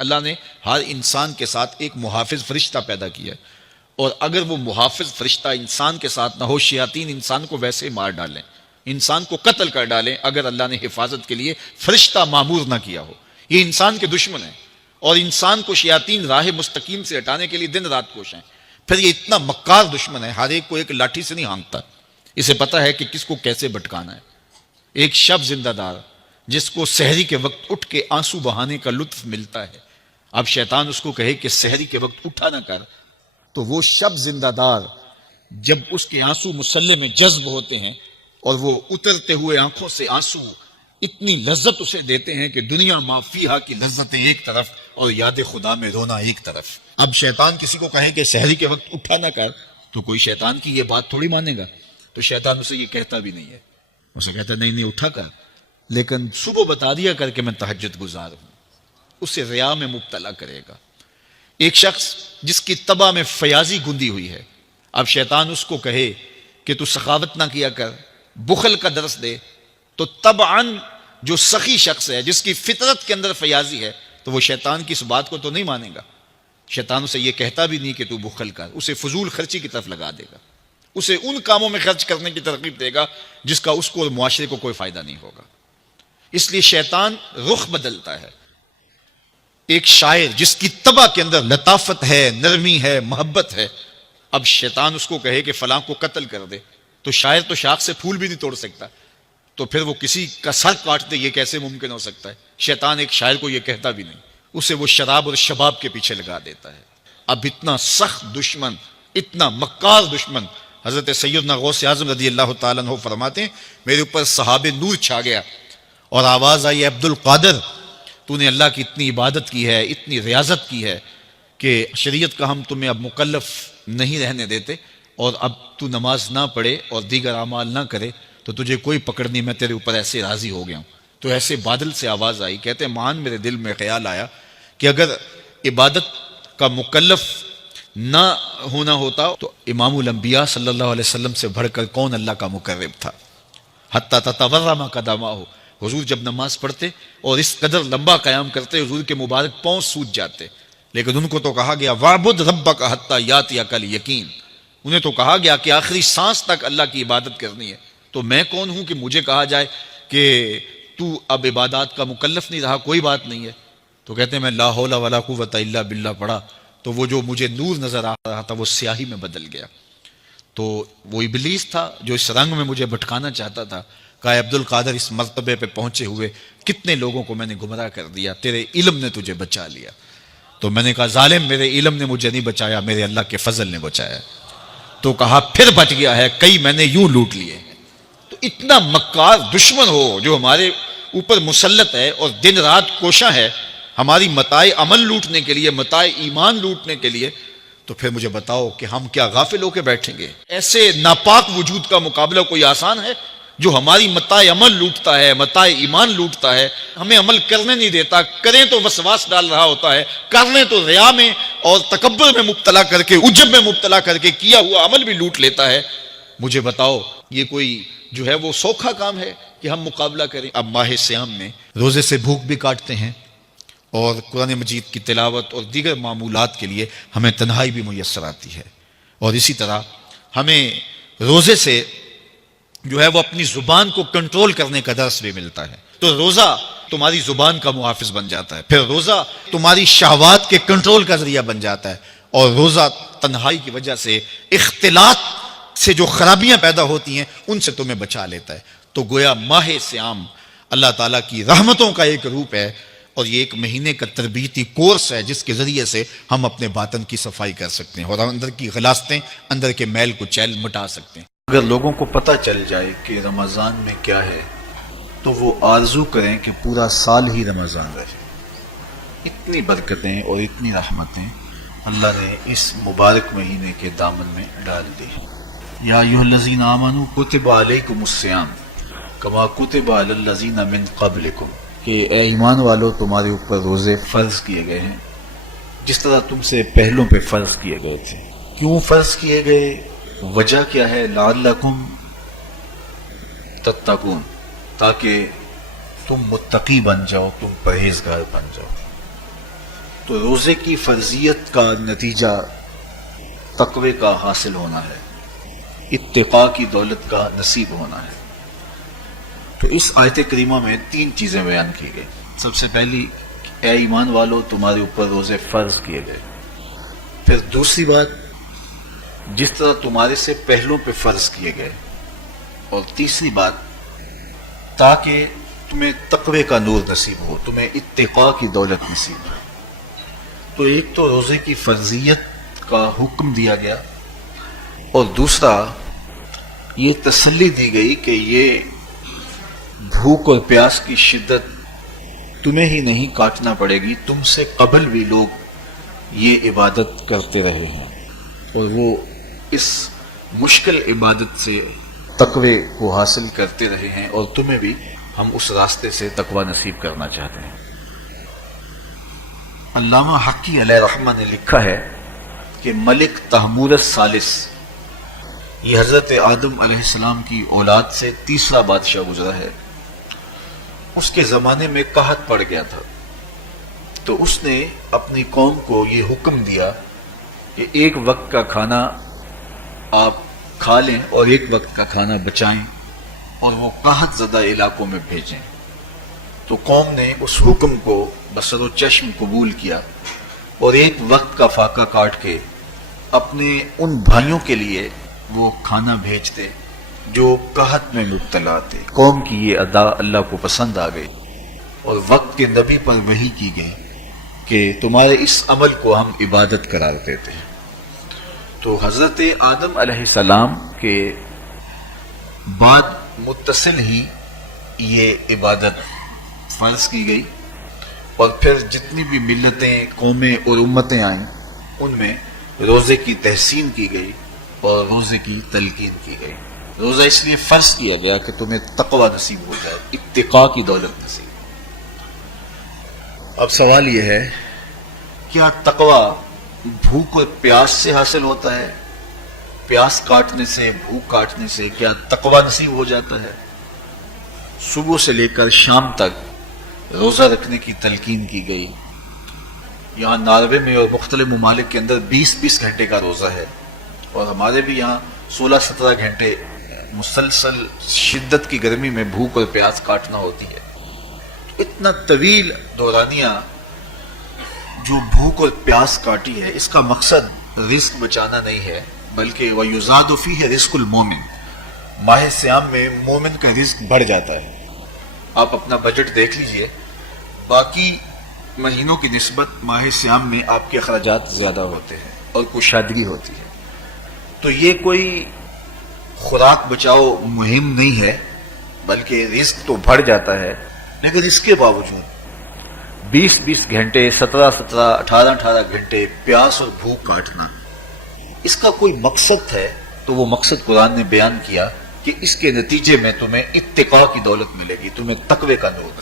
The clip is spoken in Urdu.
اللہ نے ہر انسان کے ساتھ ایک محافظ فرشتہ پیدا کیا ہے، اور اگر وہ محافظ فرشتہ انسان کے ساتھ نہ ہو، شیاطین انسان کو ویسے مار ڈالیں، انسان کو قتل کر ڈالیں، اگر اللہ نے حفاظت کے لیے فرشتہ معمور نہ کیا ہو۔ یہ انسان کے دشمن ہیں، اور انسان کو شیاطین راہ مستقیم سے ہٹانے کے لیے دن رات کوش ہیں۔ پھر یہ اتنا مکار دشمن ہے، ہر ایک کو ایک لاٹھی سے نہیں ہانکتا، اسے پتہ ہے کہ کس کو کیسے بھٹکانا ہے۔ ایک شب زندہ دار جس کو سحری کے وقت اٹھ کے آنسو بہانے کا لطف ملتا ہے، اب شیطان اس کو کہے کہ سحری کے وقت اٹھا نہ کر، تو وہ شب زندہ دار جب اس کے آنسو مسلح میں جذب ہوتے ہیں اور وہ اترتے ہوئے آنکھوں سے آنسو اتنی لذت اسے دیتے ہیں کہ دنیا ما فیہا کی لذتیں ایک طرف اور یاد خدا میں رونا ایک طرف۔ اب شیطان کسی کو کہے کہ سحری کے وقت اٹھا نہ کر، تو کوئی شیطان کی یہ بات تھوڑی مانے گا، تو شیطان اسے یہ کہتا بھی نہیں ہے، اسے کہتا نہیں نہیں اٹھا کر، لیکن صبح بتا دیا کر کے میں تہجد گزار ہوں، اسے ریا میں مبتلا کرے گا۔ ایک شخص جس کی طبع میں فیاضی گندی ہوئی ہے، اب شیطان اس کو کہے کہ تو سخاوت نہ کیا کر، بخل کا درس دے، تو طبعاً جو سخی شخص ہے جس کی فطرت کے اندر فیاضی ہے، تو وہ شیطان کی اس بات کو تو نہیں مانے گا۔ شیطان اسے یہ کہتا بھی نہیں کہ تو بخل کر، اسے فضول خرچی کی طرف لگا دے گا، اسے ان کاموں میں خرچ کرنے کی ترغیب دے گا جس کا اس کو اور معاشرے کو کوئی فائدہ نہیں ہوگا۔ اس لیے شیطان رخ بدلتا ہے۔ ایک شاعر جس کی طبع کے اندر لطافت ہے، نرمی ہے، محبت ہے، اب شیطان اس کو کہے کہ فلاں کو قتل کر دے، تو شاعر تو شاخ سے پھول بھی نہیں توڑ سکتا، تو پھر وہ کسی کا سر کاٹ دے، یہ کیسے ممکن ہو سکتا ہے؟ شیطان ایک شاعر کو یہ کہتا بھی نہیں، اسے وہ شراب اور شباب کے پیچھے لگا دیتا ہے۔ اب اتنا سخت دشمن، اتنا مکار دشمن، حضرت سیدنا غوث اعظم رضی اللہ تعالیٰ عنہ فرماتے ہیں میرے اوپر صحاب نور چھا گیا اور آواز آئی عبد القادر، تو نے اللہ کی اتنی عبادت کی ہے، اتنی ریاضت کی ہے کہ شریعت کا ہم تمہیں اب مکلف نہیں رہنے دیتے، اور اب تو نماز نہ پڑھے اور دیگر اعمال نہ کرے تو تجھے کوئی پکڑ نہیں، میں تیرے اوپر ایسے راضی ہو گیا ہوں۔ تو ایسے بادل سے آواز آئی، کہتے ہیں مان میرے دل میں خیال آیا کہ اگر عبادت کا مکلف نہ ہونا ہوتا تو امام الانبیاء صلی اللہ علیہ وسلم سے بڑھ کر کون اللہ کا مقرب تھا۔ حتی تتورم قدماہ، حضور جب نماز پڑھتے اور اس قدر لمبا قیام کرتے حضور کے مبارک پاؤں سوج جاتے، لیکن ان کو تو کہا گیا وَاعْبُدْ رَبَّكَ حَتَّى يَأْتِيَكَ الْيَقِينُ، انہیں تو کہا گیا کہ آخری سانس تک اللہ کی عبادت کرنی ہے۔ تو میں کون ہوں کہ مجھے کہا جائے کہ تو اب عبادات کا مکلف نہیں رہا، کوئی بات نہیں ہے۔ تو کہتے ہیں میں لا حول ولا قوت الا باللہ پڑھا تو وہ جو مجھے نور نظر آ رہا تھا وہ سیاہی میں بدل گیا۔ تو وہ ابلیس تھا جو اس رنگ میں مجھے بھٹکانا چاہتا تھا، کہا عبد القادر اس مرتبے پہ پہنچے ہوئے کتنے لوگوں کو میں نے گمراہ کر دیا، تیرے علم نے تجھے بچا لیا۔ تو میں نے کہا ظالم، میرے علم نے مجھے نہیں بچایا، میرے اللہ کے فضل نے بچایا۔ تو کہا پھر بچ گیا ہے، کئی میں نے یوں لوٹ لیے ہیں۔ تو اتنا مکار دشمن ہو جو ہمارے اوپر مسلط ہے اور دن رات کوشاں ہے ہماری متاع عمل لوٹنے کے لیے، متاع ایمان لوٹنے کے لیے، تو پھر مجھے بتاؤ کہ ہم کیا غافل ہو کے بیٹھیں گے؟ ایسے ناپاک وجود کا مقابلہ کوئی آسان ہے جو ہماری متاع عمل لوٹتا ہے، متاع ایمان لوٹتا ہے، ہمیں عمل کرنے نہیں دیتا، کریں تو وسواس ڈال رہا ہوتا ہے، کر لیں تو ریا میں اور تکبر میں مبتلا کر کے، عجب میں مبتلا کر کے کیا ہوا عمل بھی لوٹ لیتا ہے۔ مجھے بتاؤ یہ کوئی جو ہے وہ سوکھا کام ہے کہ ہم مقابلہ کریں؟ اب ماہ صیام میں روزے سے بھوک بھی کاٹتے ہیں اور قرآن مجید کی تلاوت اور دیگر معمولات کے لیے ہمیں تنہائی بھی میسر آتی ہے، اور اسی طرح ہمیں روزے سے جو ہے وہ اپنی زبان کو کنٹرول کرنے کا درس بھی ملتا ہے۔ تو روزہ تمہاری زبان کا محافظ بن جاتا ہے، پھر روزہ تمہاری شہوات کے کنٹرول کا ذریعہ بن جاتا ہے، اور روزہ تنہائی کی وجہ سے اختلاط سے جو خرابیاں پیدا ہوتی ہیں ان سے تمہیں بچا لیتا ہے۔ تو گویا ماہ صیام اللہ تعالیٰ کی رحمتوں کا ایک روپ ہے، اور یہ ایک مہینے کا تربیتی کورس ہے جس کے ذریعے سے ہم اپنے باطن کی صفائی کر سکتے ہیں اور اندر کی غلاستیں، اندر کے میل کو چیل مٹا سکتے ہیں۔ اگر لوگوں کو پتہ چل جائے کہ رمضان میں کیا ہے تو وہ آرزو کریں کہ پورا سال ہی رمضان رہے۔ اتنی برکتیں اور اتنی رحمتیں اللہ نے اس مبارک مہینے کے دامن میں ڈال دی۔ یا ایھا الذین آمنوا کتب علیکم الصیام کما کتب علی الذین من قبلکم، کہ اے ایمان والو تمہارے اوپر روزے فرض کیے گئے ہیں جس طرح تم سے پہلوں پہ فرض کیے گئے تھے۔ کیوں فرض کیے گئے؟ وجہ کیا ہے؟ لعلکم تتقون، تاکہ تم متقی بن جاؤ، تم پرہیزگار بن جاؤ۔ تو روزے کی فرضیت کا نتیجہ تقوی کا حاصل ہونا ہے، اتقاء کی دولت کا نصیب ہونا ہے۔ تو اس آیت کریمہ میں 3 چیزیں بیان کی گئی۔ سب سے پہلی، اے ایمان والو تمہارے اوپر روزے فرض کیے گئے۔ پھر دوسری بات، جس طرح تمہارے سے پہلوں پہ فرض کیے گئے۔ اور تیسری بات، تاکہ تمہیں تقوی کا نور نصیب ہو، تمہیں اتقاء کی دولت نصیب ہو۔ تو ایک تو روزے کی فرضیت کا حکم دیا گیا، اور دوسرا یہ تسلی دی گئی کہ یہ بھوک اور پیاس کی شدت تمہیں ہی نہیں کاٹنا پڑے گی، تم سے قبل بھی لوگ یہ عبادت کرتے رہے ہیں، اور وہ اس مشکل عبادت سے تقوی کو حاصل کرتے رہے ہیں، اور تمہیں بھی ہم اس راستے سے تقوی نصیب کرنا چاہتے ہیں۔ علامہ حقی علیہ رحمہ نے لکھا ہے کہ ملک تحمور الثالث، یہ حضرت آدم علیہ السلام کی اولاد سے تیسرا بادشاہ گزرا ہے، اس کے زمانے میں قحط پڑ گیا تھا، تو اس نے اپنی قوم کو یہ حکم دیا کہ ایک وقت کا کھانا آپ کھا لیں اور ایک وقت کا کھانا بچائیں اور وہ قحط زدہ علاقوں میں بھیجیں۔ تو قوم نے اس حکم کو بصر و چشم قبول کیا اور ایک وقت کا فاقہ کاٹ کے اپنے ان بھائیوں کے لیے وہ کھانا بھیجتے جو قحط میں مبتلا تھے۔ قوم کی یہ ادا اللہ کو پسند آ گئی، اور وقت کے نبی پر وحی کی گئی کہ تمہارے اس عمل کو ہم عبادت قرار دیتے ہیں۔ تو حضرت آدم علیہ السلام کے بعد متصل ہی یہ عبادت فرض کی گئی، اور پھر جتنی بھی ملتیں، قومیں اور امتیں آئیں ان میں روزے کی تحسین کی گئی اور روزے کی تلقین کی گئی۔ روزہ اس لیے فرض کیا گیا کہ تمہیں تقوی نصیب ہو جائے، اتقاء کی دولت نصیب۔ اب سوال یہ ہے، کیا تقوی بھوک اور پیاس سے حاصل ہوتا ہے؟ پیاس کاٹنے سے، بھوک کاٹنے سے کیا تقوی نصیب ہو جاتا ہے؟ صبح سے لے کر شام تک روزہ رکھنے کی تلقین کی گئی۔ یہاں ناروے میں اور مختلف ممالک کے اندر 20-20 گھنٹے کا روزہ ہے، اور ہمارے بھی یہاں 16-17 گھنٹے مسلسل شدت کی گرمی میں بھوک اور پیاس کاٹنا ہوتی ہے۔ اتنا طویل دورانیہ جو بھوک اور پیاس کاٹی ہے، اس کا مقصد رزق بچانا نہیں ہے، بلکہ وَيُزَادُ فِيهِ رِزْقُ الْمُؤْمِنِ، ماہ سیام میں مومن کا رزق بڑھ جاتا ہے۔ آپ اپنا بجٹ دیکھ لیجئے، باقی مہینوں کی نسبت ماہ سیام میں آپ کے اخراجات زیادہ ہوتے ہیں اور کشادگی ہوتی ہے۔ تو یہ کوئی خوراک بچاؤ مہم نہیں ہے، بلکہ رزق تو بڑھ جاتا ہے، لیکن اس کے باوجود 20-20 گھنٹے، 17-17، 18-18 گھنٹے پیاس اور بھوک کاٹنا، اس کا کوئی مقصد ہے تو وہ مقصد قرآن نے بیان کیا کہ اس کے نتیجے میں تمہیں اتقاء کی دولت ملے گی، تمہیں تقوی کا نور۔